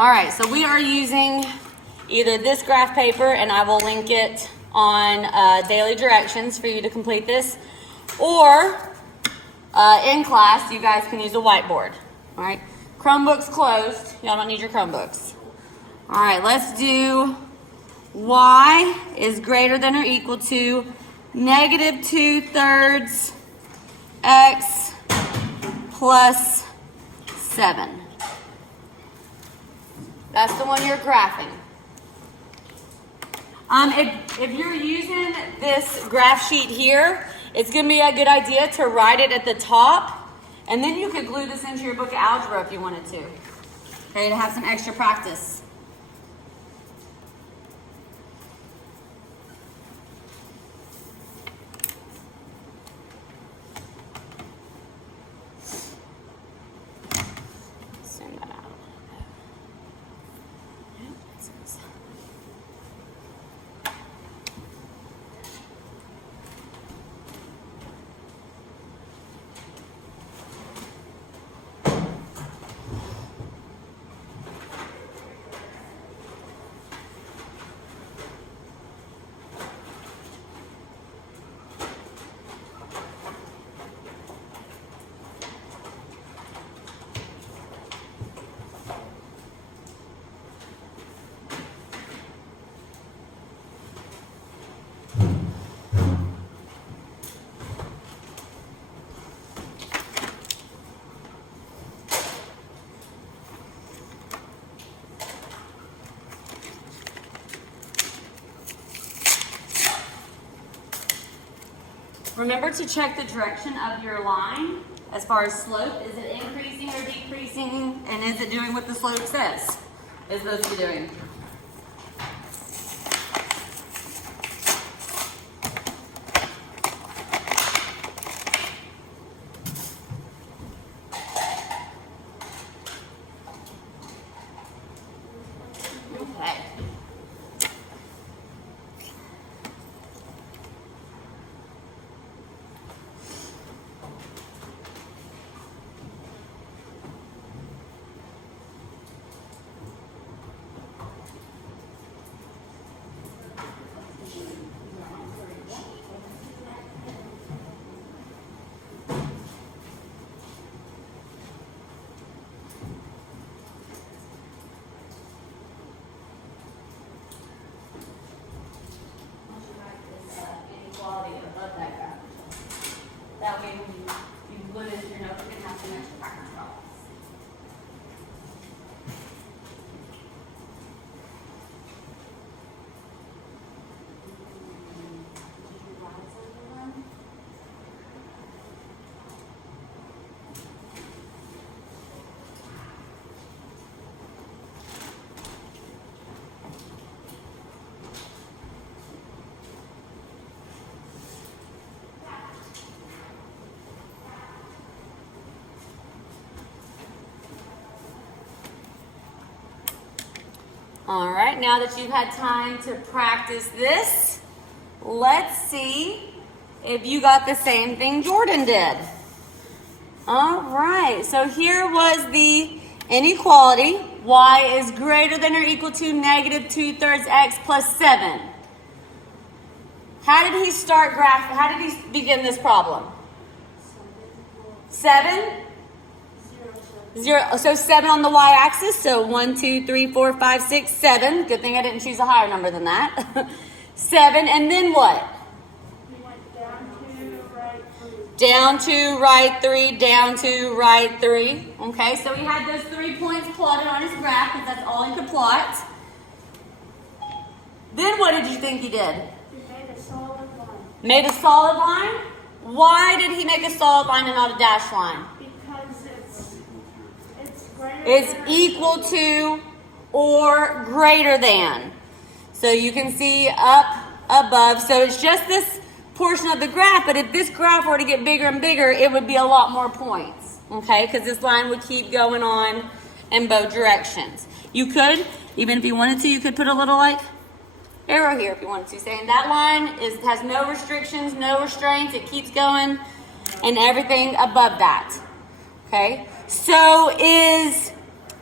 All right, so we are using either this graph paper, and I will link it on daily directions for you to complete this, or in class, you guys can use a whiteboard. All right, Chromebooks closed. Y'all don't need your Chromebooks. All right, let's do y is greater than or equal to negative 2/3 x plus 7. That's the one you're graphing. If you're using this graph sheet here, it's going to be a good idea to write it at the top, and then you could glue this into your book of algebra if you wanted to. Okay, to have some extra practice. Remember to check the direction of your line as far as slope. Is it increasing or decreasing? And is it doing what the slope says it's supposed to be doing? Okay. Above that graph. That way when you glue it into your notes, you're going to have some extra practice problems. All right, now that you've had time to practice this, let's see if you got the same thing Jordan did. All right, so here was the inequality. Y is greater than or equal to negative 2/3 x plus 7. How did he start graphing? How did he begin this problem? 7? 0. So 7 on the y-axis. So 1, 2, 3, 4, 5, 6, 7. Good thing I didn't choose a higher number than that. 7, and then what? We went down to right 3, down to right 3. Okay, so he had those 3 points plotted on his graph because that's all he could plot. Then what did you think he did? He made a solid line. Made a solid line? Why did he make a solid line and not a dashed line? Because it's greater It's than equal to or greater than. So you can see up above. So it's just this portion of the graph, but if this graph were to get bigger and bigger, it would be a lot more points, okay? Because this line would keep going on in both directions. You could, even if you wanted to, you could put a little like arrow here if you wanted to, saying that line has no restrictions, no restraints, it keeps going, and everything above that, okay? So is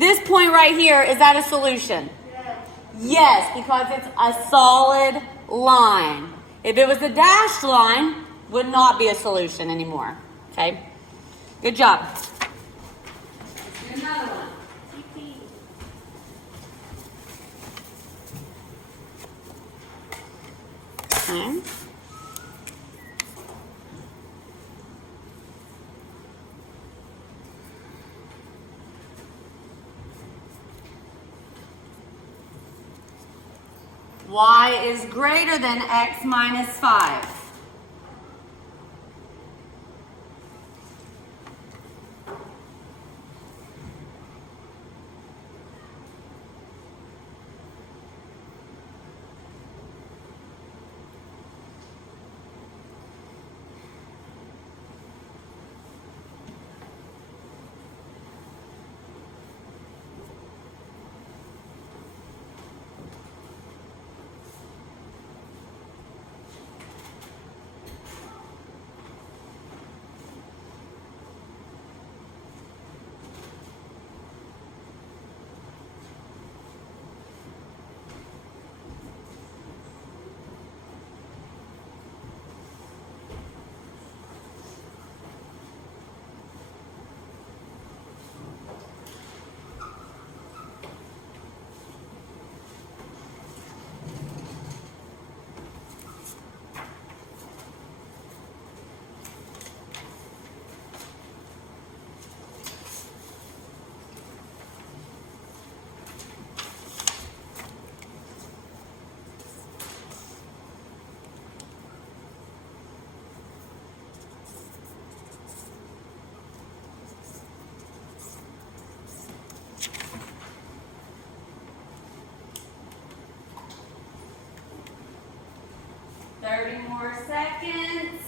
This point right here, is that a solution? Yes. Yes, because it's a solid line. If it was a dashed line, would not be a solution anymore. Okay? Good job. Let's do another one. Okay. Y is greater than x minus 5. More seconds.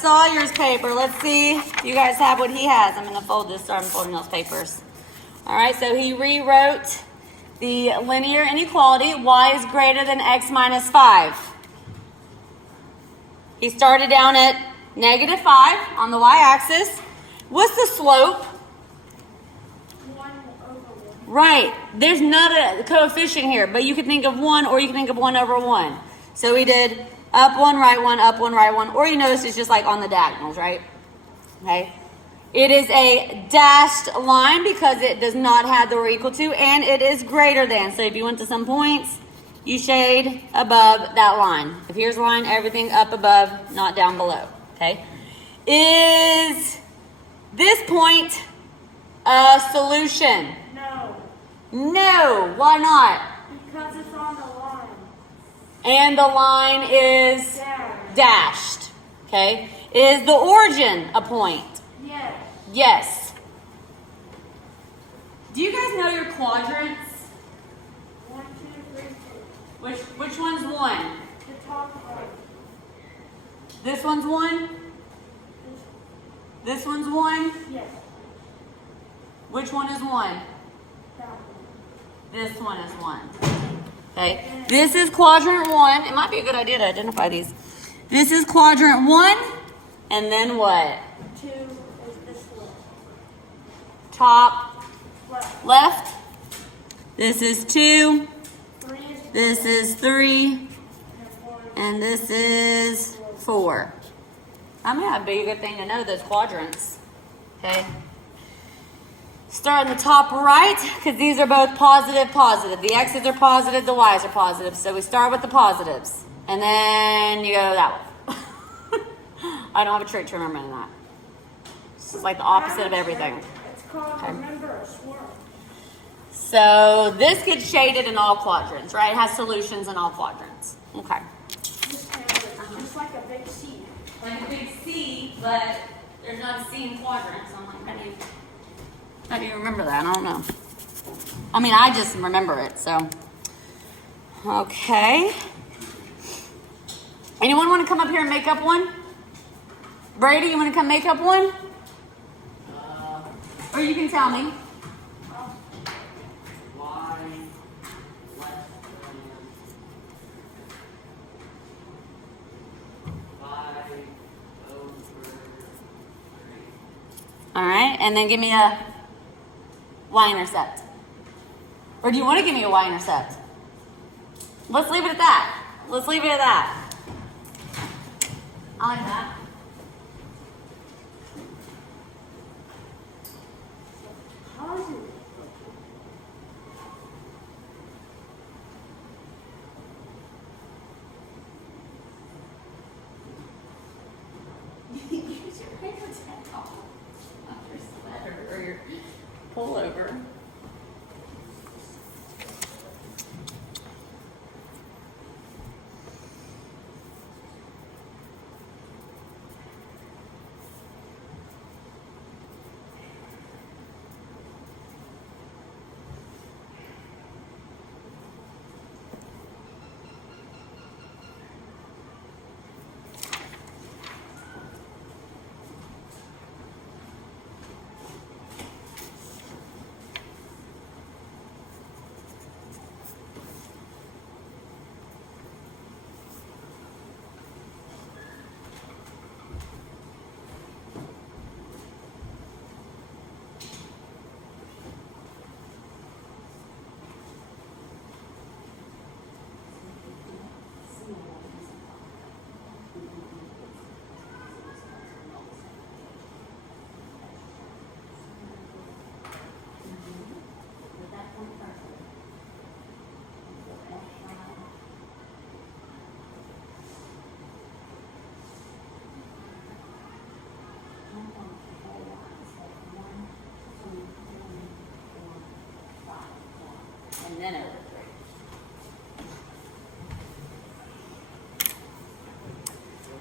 Sawyer's paper. Let's see if you guys have what he has. I'm going to fold this, so I'm folding those papers. All right, so he rewrote the linear inequality, y is greater than x minus 5. He started down at negative 5 on the y-axis. What's the slope? 1 over 1. Right. There's not a coefficient here, but you could think of 1 or you could think of 1 over 1. So we did up 1, right 1, up 1, right 1. Or you notice it's just like on the diagonals, right? Okay. It is a dashed line because it does not have the or equal to, and it is greater than. So if you went to some points, you shade above that line. If here's a line, everything up above, not down below. Okay. Is this point a solution? No. No. Why not? Because it's on the line. And the line is dashed. Okay. Is the origin a point? Yes. Yes. Do you guys know your quadrants? 1, 2, 3, 4. Which one's 1? The top right. This one's 1? This one's 1? Yes. Which one is 1? That one. This one is 1. Okay. This is quadrant 1. It might be a good idea to identify these. This is quadrant 1. And then what? 2 is this one. Top Left. left. This is 2. 3 is This is 3. and 4 is And this is 4. I mean, that'd be a good thing to know those quadrants. Okay. Start in the top right, because these are both positive, positive. The x's are positive, the y's are positive. So we start with the positives. And then you go that way. I don't have a trick to remembering that. It's like the opposite of everything. It's called remember a swirl. So this gets shaded in all quadrants, right? It has solutions in all quadrants. Okay. This kind of just like a big C. Like a big C, but there's not a C in quadrants. So I'm like, how do you remember that? I don't know. I mean, I just remember it, so. Okay. Anyone want to come up here and make up one? Brady, you want to come make up one? Or you can tell me. Y less than 5 over 3. All right, and then give me a y-intercept. Or do you want to give me a y-intercept? Let's leave it at that. Let's leave it at that. I like that. Positive. Use your paper towel off your sweater or your pullover. And then over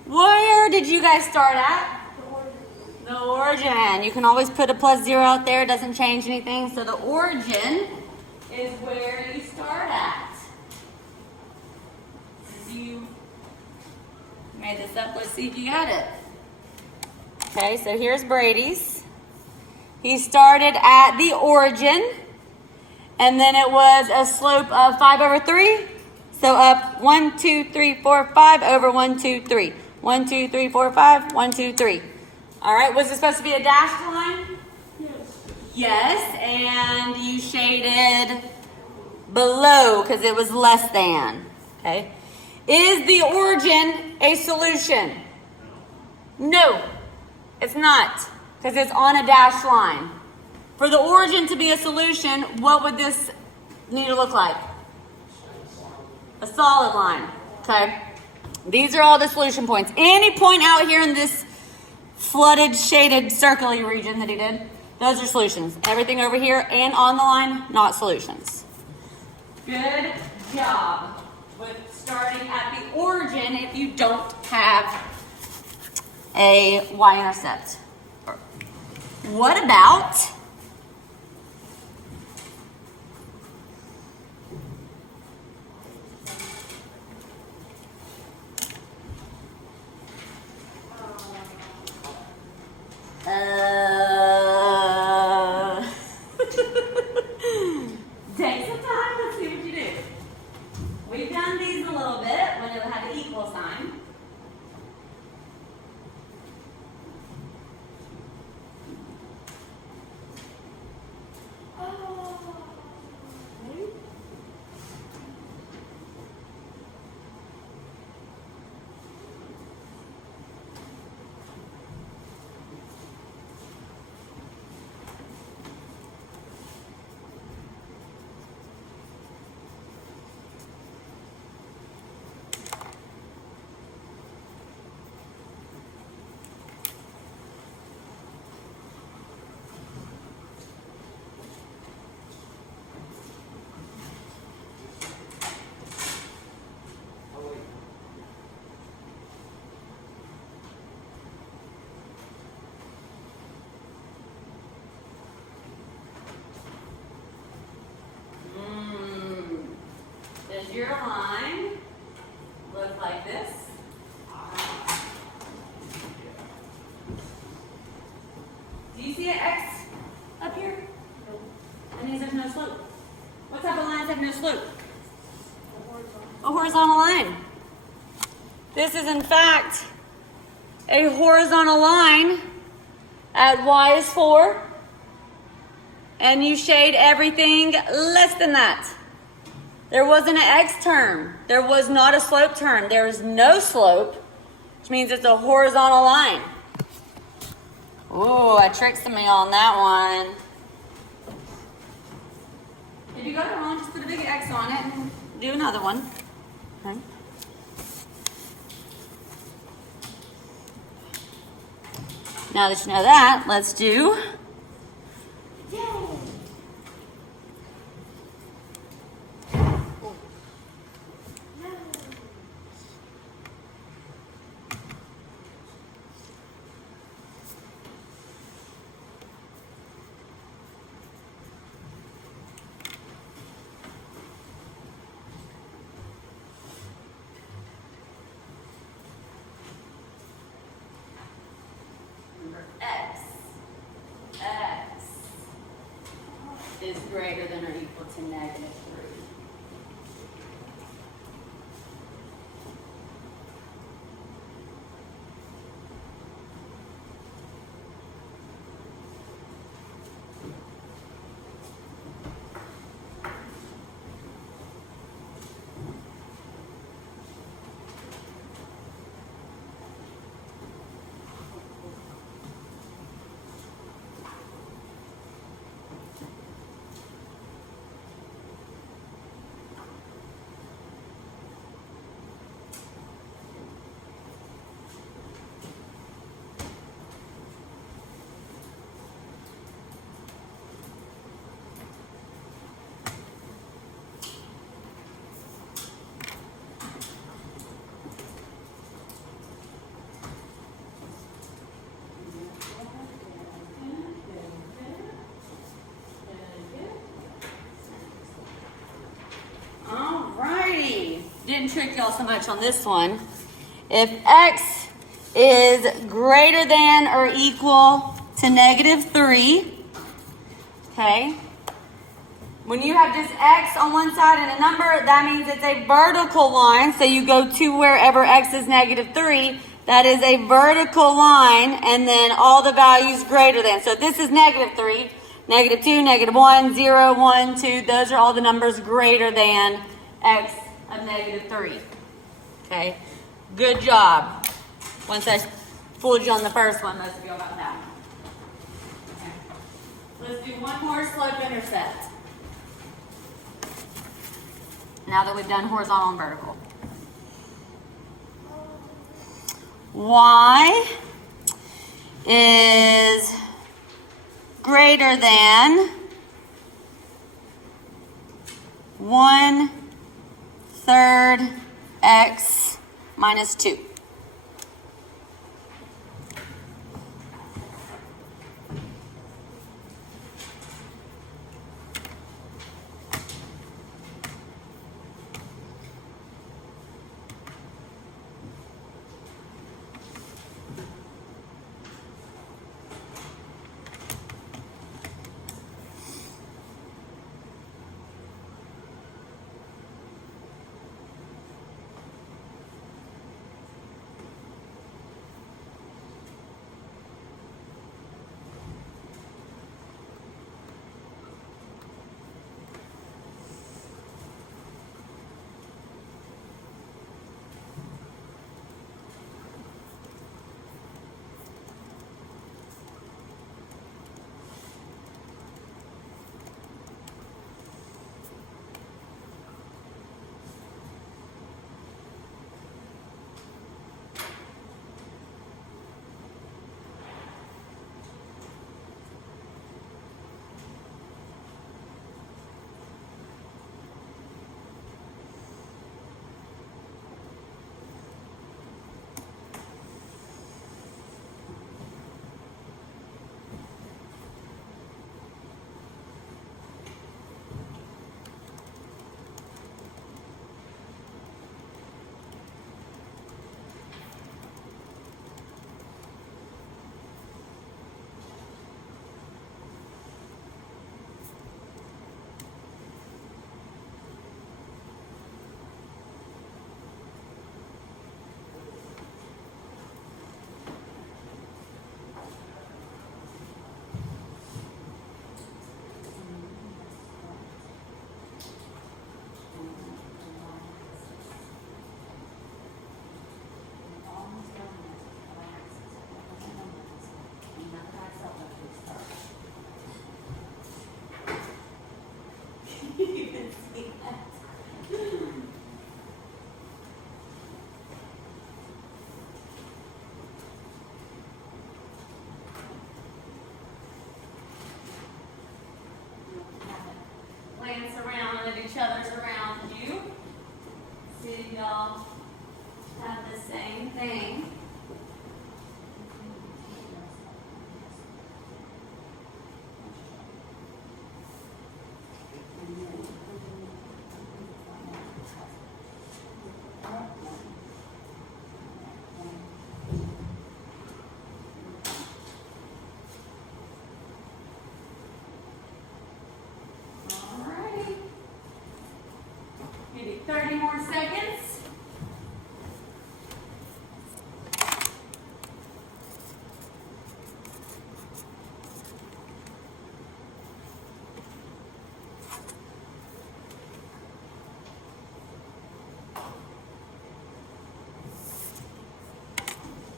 3. Where did you guys start at? The origin. You can always put a +0 out there. It doesn't change anything. So the origin is where you start at. You made this up. Let's see if you got it. Okay, so here's Brady's. He started at the origin. And then it was a slope of 5 over 3. So up 1, 2, 3, 4, 5 over 1, 2, 3. 1, 2, 3, 4, 5, 1, 2, 3. All right, was it supposed to be a dashed line? Yes, and you shaded below because it was less than. Okay. Is the origin a solution? No, it's not because it's on a dashed line. For the origin to be a solution, what would this need to look like? A solid line, okay? These are all the solution points. Any point out here in this flooded, shaded, circly region that he did, those are solutions. Everything over here and on the line, not solutions. Good job with starting at the origin if you don't have a y-intercept. What about take some time, let's see what you do. We've done these a little bit when it had the equal sign. Should your line look like this? Do you see an X up here? That means there's no slope. What type of lines have no slope? A horizontal line. This is in fact a horizontal line at y is 4, and you shade everything less than that. There wasn't an x term. There was not a slope term. There is no slope, which means it's a horizontal line. Ooh, I tricked me on that one. If you got it wrong, just put a big X on it and do another one. Okay. Now that you know that, let's do X. X is greater than or equal to -3. Didn't trick y'all so much on this one. If X is greater than or equal to -3, okay? When you have just X on one side and a number, that means it's a vertical line. So you go to wherever X is -3, that is a vertical line, and then all the values greater than. So this is -3, -2, -1, 0, 1, 2. Those are all the numbers greater than X of -3. Okay, good job. Once I fooled you on the first one, most of y'all got that. Okay. Let's do one more slope-intercept. Now that we've done horizontal and vertical. Y is greater than 1/3 X minus 2.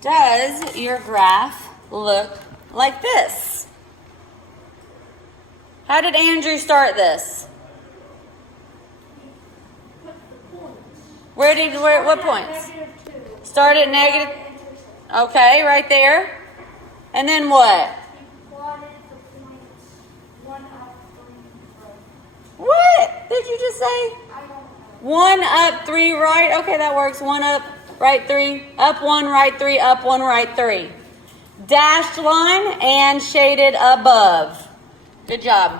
does your graph look like this? How did Andrew start this? Put the points. What points? -2. Start at negative, Intercept. okay, right there. And then what? He plotted the points 1 up, 3 right. What did you just say? I don't know. 1 up, 3 right. Okay, that works. 1 up, right 3. Up 1, right 3. Up 1, right 3. Dashed line and shaded above. Good job.